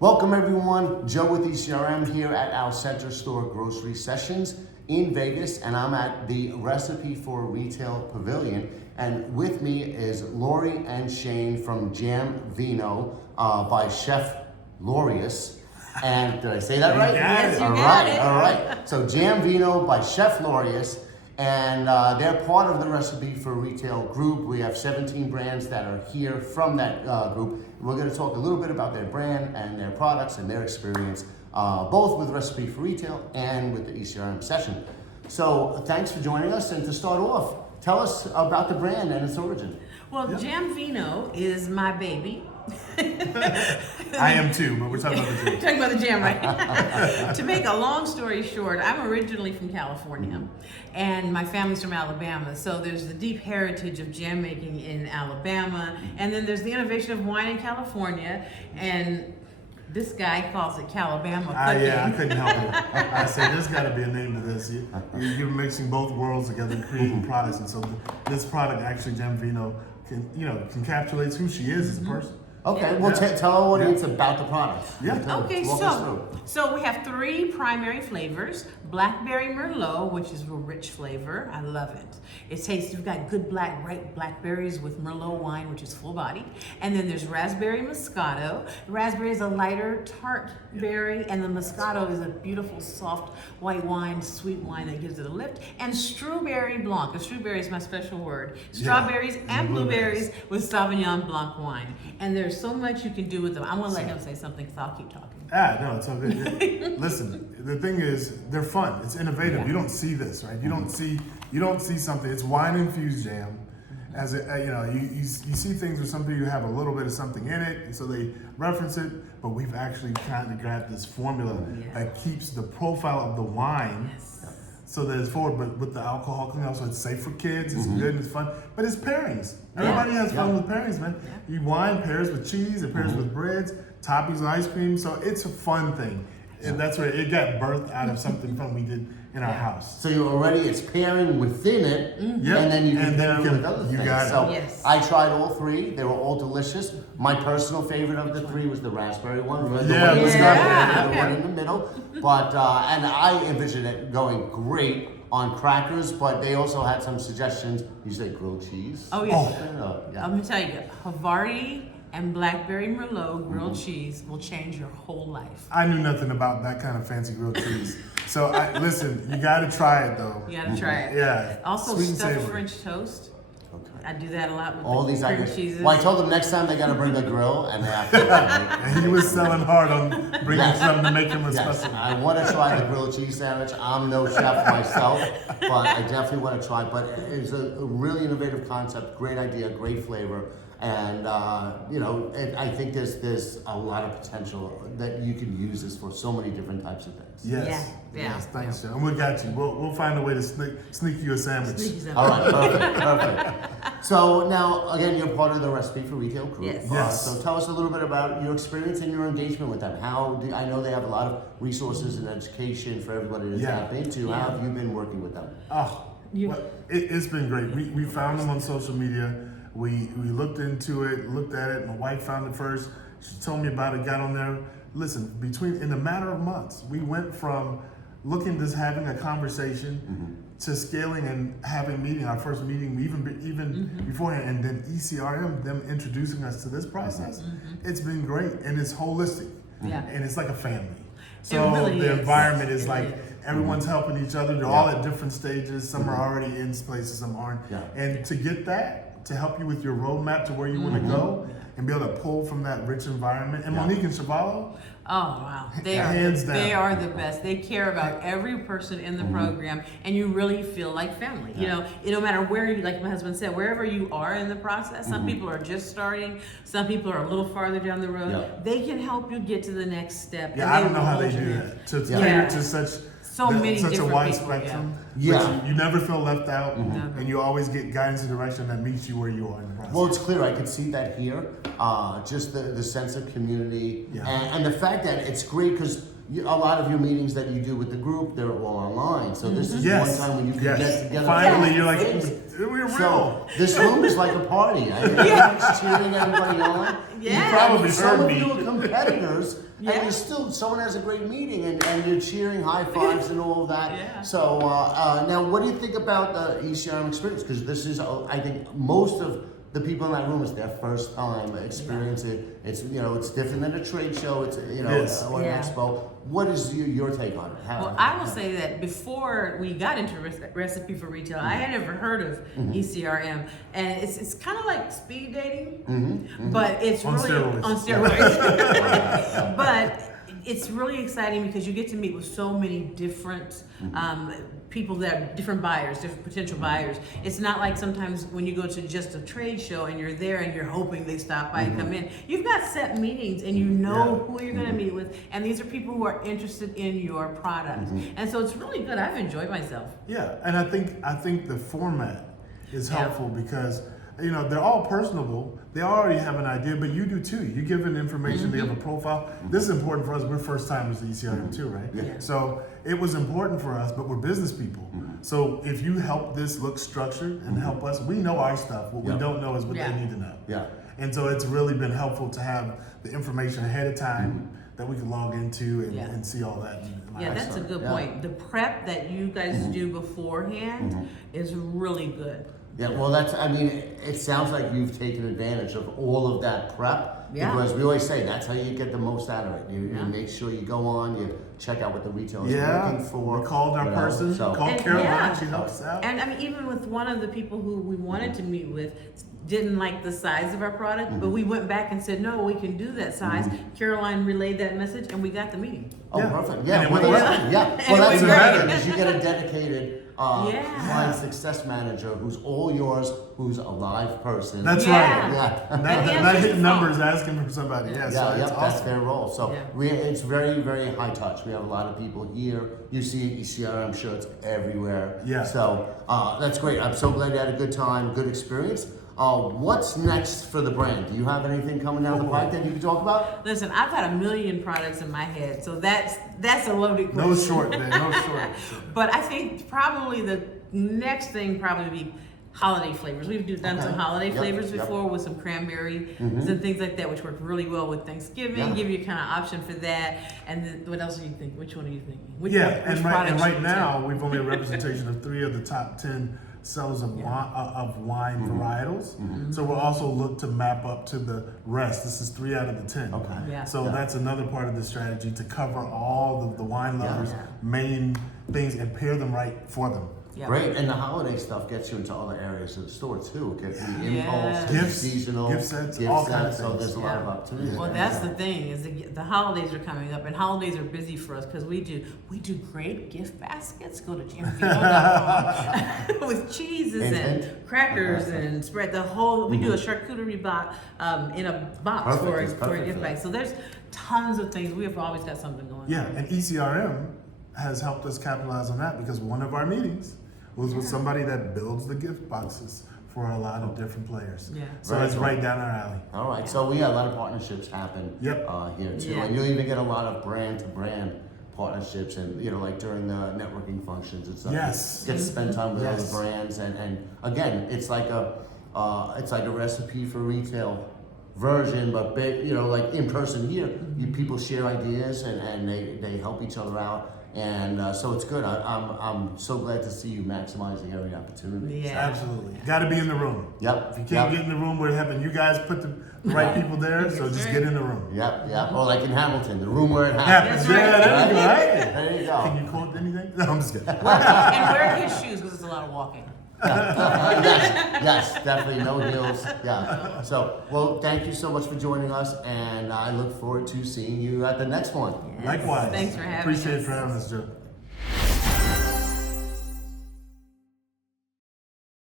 Welcome everyone, Joe with ECRM here at our Center Store Grocery Sessions in Vegas, and I'm at the Recipe for Retail Pavilion. And with me is Lori and Shane from Vino by Chef Lorious. And did I say that right? Yes, you all got right, it. all right. So Vino by Chef Lorious, and they're part of the Recipe for Retail group. We have 17 brands that are here from that group. We're going to talk a little bit about their brand and their products and their experience, both with Recipe for Retail and with the ECRM session. So thanks for joining us. And to start off, tell us about the brand and its origin. Well, Vino is my baby. I am too, but we're talking about the jam. Talking about the jam, right? To make a long story short, I'm originally from California, and my family's from Alabama. So there's the deep heritage of jam making in Alabama, and then there's the innovation of wine in California, and this guy calls it Calabama cooking. Yeah, I couldn't help it. I said, there's got to be a name to this. You're mixing both worlds together and creating products, and so this product actually, Vino, encapsulates who she is as a person. Okay, well, tell our audience about the products. Yeah. Okay, so we have 3 primary flavors. Blackberry Merlot, which is a rich flavor. I love it. It tastes, you've got good ripe blackberries with Merlot wine, which is full bodied. And then there's raspberry Muscato. Raspberry is a lighter tart berry, and the Muscato is a beautiful, soft white wine, sweet wine that gives it a lift. And strawberry Blanc. The strawberry is my special word. Strawberries and blueberries with Sauvignon Blanc wine. And there's so much you can do with them. I'm gonna let him say something because I'll keep talking. No, it's all good. Listen, the thing is, they're fun. It's innovative. You don't see this, right? You don't see something. It's wine-infused jam. As you see things where some people have a little bit of something in it, and so they reference it. But we've actually kind of grabbed this formula that keeps the profile of the wine. So that it's forward, but with the alcohol, so it's safe for kids, it's good and it's fun. But it's pairings. Everybody has fun with pairings, man. You wine pairs with cheese, it pairs with breads, toppings, ice cream. So it's a fun thing. And that's where it got birthed out of something fun we did in our house. So it's pairing within it, and then you can pair it with other things. Got it. So I tried all 3. They were all delicious. My personal favorite of the 3 was the raspberry one. The one in the middle. But and I envisioned it going great on crackers, but they also had some suggestions. You say grilled cheese? Oh, yes. I'm going to tell you, Havarti and Blackberry Merlot grilled cheese will change your whole life. I knew nothing about that kind of fancy grilled cheese. So listen, you got to try it though. You got to try it. Yeah. Also, sweet and stuffed savory. French toast. Okay. I do that a lot with All the these cream items. cheeses. Well, I told them next time they got to bring the grill, and they have to. And he was selling hard on bringing something to make him a Yes, special. I want to try the grilled cheese sandwich. I'm no chef myself, but I definitely want to try. But it's a really innovative concept, great idea, great flavor, and I think there's a lot of potential that you can use this for so many different types of things. Yes. Yeah. Yes. Thanks, Joe. And we got you. We'll find a way to sneak you a sandwich. All right, perfect. So now, again, you're part of the Recipe for Retail crew. Yes. So tell us a little bit about your experience and your engagement with them. I know they have a lot of resources and education for everybody to tap into. Yeah. How have you been working with them? It's been great. We found them on social media. We looked into it, looked at it. My wife found it first. She told me about it, got on there. Listen, in a matter of months, we went from having a conversation to scaling and having our first meeting, even beforehand, and then ECRM, them introducing us to this process. It's been great, and it's holistic, and it's like a family. So the environment is like everyone's helping each other. They're all at different stages. Some are already in places, some aren't. And to get that, to help you with your roadmap to where you want to go, and be able to pull from that rich environment. And Monique and Chevalo, wow, they are the best. They care about every person in the program, and you really feel like family. No matter where like my husband said, wherever you are in the process. Some people are just starting. Some people are a little farther down the road. They can help you get to the next step. I don't know how they do that to cater to such a wide spectrum. But you never feel left out, and you always get guidance and direction that meets you where you are in the process. Well, it's clear. I could see that here. Just the sense of community and the fact that it's great because a lot of your meetings that you do with the group, they're all online. So this is one time when you can get together. Finally, you're like, we're real. So this room is like a party. Everyone's cheering everybody on. Yeah. probably Some heard of me. you are competitors, Yeah. and you're still, someone has a great meeting, and you're cheering, high fives, and all of that. Yeah. So, now, what do you think about the ECRM experience? Because this is, I think, most of the people in that room, it's their first time experience it. It's, it's different than a trade show. It's, Yes. or an Yeah. expo. What is your take on it? Well, I will say that before we got into recipe for retail, I had never heard of ECRM, and it's kind of like speed dating, but it's On really steroids. on steroids. But it's really exciting because you get to meet with so many different people that are different buyers, different potential buyers. It's not like sometimes when you go to just a trade show and you're there and you're hoping they stop by and come in. You've got set meetings and you know who you're going to meet with, and these are people who are interested in your product. And so it's really good. I've enjoyed myself. Yeah, and I think the format is helpful because they're all personable. They already have an idea, but you do too. You give them information. They have a profile. This is important for us. We're first timers to ECRM too, right? Yeah. So it was important for us, but we're business people. So if you help this look structured and help us, we know our stuff. What we don't know is what they need to know. Yeah. And so it's really been helpful to have the information ahead of time that we can log into and see all that. Yeah, that's a good point. The prep that you guys do beforehand is really good. Yeah, well, it sounds like you've taken advantage of all of that prep. Yeah. Because we always say that's how you get the most out of it. You make sure you go on, you check out what the retailers are looking for. We called our person, called Caroline, she helps out. And even with one of the people who we wanted to meet with, didn't like the size of our product, but we went back and said, no, we can do that size. Caroline relayed that message and we got the meeting. Oh, perfect. Yeah, And it well, went that's- well. yeah. And Well, it that's was better great. because you get a dedicated client Yeah. success manager who's all yours, who's a live person. That's Yeah. right. Yeah. Not answers hitting the numbers, phone. asking for somebody. Yeah, so Yeah, it's that's awesome. their role. So Yeah. it's very, very high touch. We have a lot of people here. You see ECRM shirts everywhere. Yeah. So that's great. I'm so glad you had a good time, good experience. What's next for the brand? Do you have anything coming down the pipe that you can talk about? Listen, I've got a million products in my head, so that's a loaded question. No short, man. No short. But I think probably the next thing probably be holiday flavors. We've done some holiday Yep, flavors yep. before with some cranberry and things like that, which work really well with Thanksgiving. Yeah. Give you kind of option for that. And then, what else do you think? Which one are you thinking? Which And product right should we now, we've only a representation of 3 of the top 10 sellers of wine varietals. So we'll also look to map up to the rest. This is 3 out of the 10. Okay. Yeah. So that's another part of the strategy to cover all the wine lovers' main things and pair them right for them. Yep. Great, and the holiday stuff gets you into other areas of the store too. It gets the impulse, Yes. the Gifts, seasonal, gift sets, all kinds of So things. there's a lot of Yeah. opportunities. Well, that's the thing is the holidays are coming up, and holidays are busy for us because we do great gift baskets. Go to jimvino.com with cheeses and crackers and spread the whole. We do a charcuterie box in a box Perfect, for it's a perfect gift for bag. that. So there's tons of things. We have always got something going. Yeah, and ECRM has helped us capitalize on that because one of our meetings was with somebody that builds the gift boxes for a lot of different players. Yeah. So Very it's cool. right down our alley. All right, so we got a lot of partnerships happen Yep. here too, Yeah. and you'll even get a lot of brand-to-brand partnerships, and like during the networking functions and stuff. Yes. Get to spend time with Yes. other brands, and again, it's like a recipe for retail version, but big, like in person here, people share ideas and they help each other out. And so it's good. I'm so glad to see you maximizing every opportunity. Yeah. Absolutely. Got to be in the room. Yep. If you can't get in the room, we're having you guys put the right people there, so just get in the room. Yep. Or like in Hamilton, the room where it happens. Happens. That's Yeah, right. there you go. Right? There you go. Can you quote anything? No, I'm just kidding. And wear his shoes because it's a lot of walking. Yes, definitely no heels. Yeah. So, well, thank you so much for joining us, and I look forward to seeing you at the next one. Likewise. Thanks for having Appreciate us. it for having us, Joe.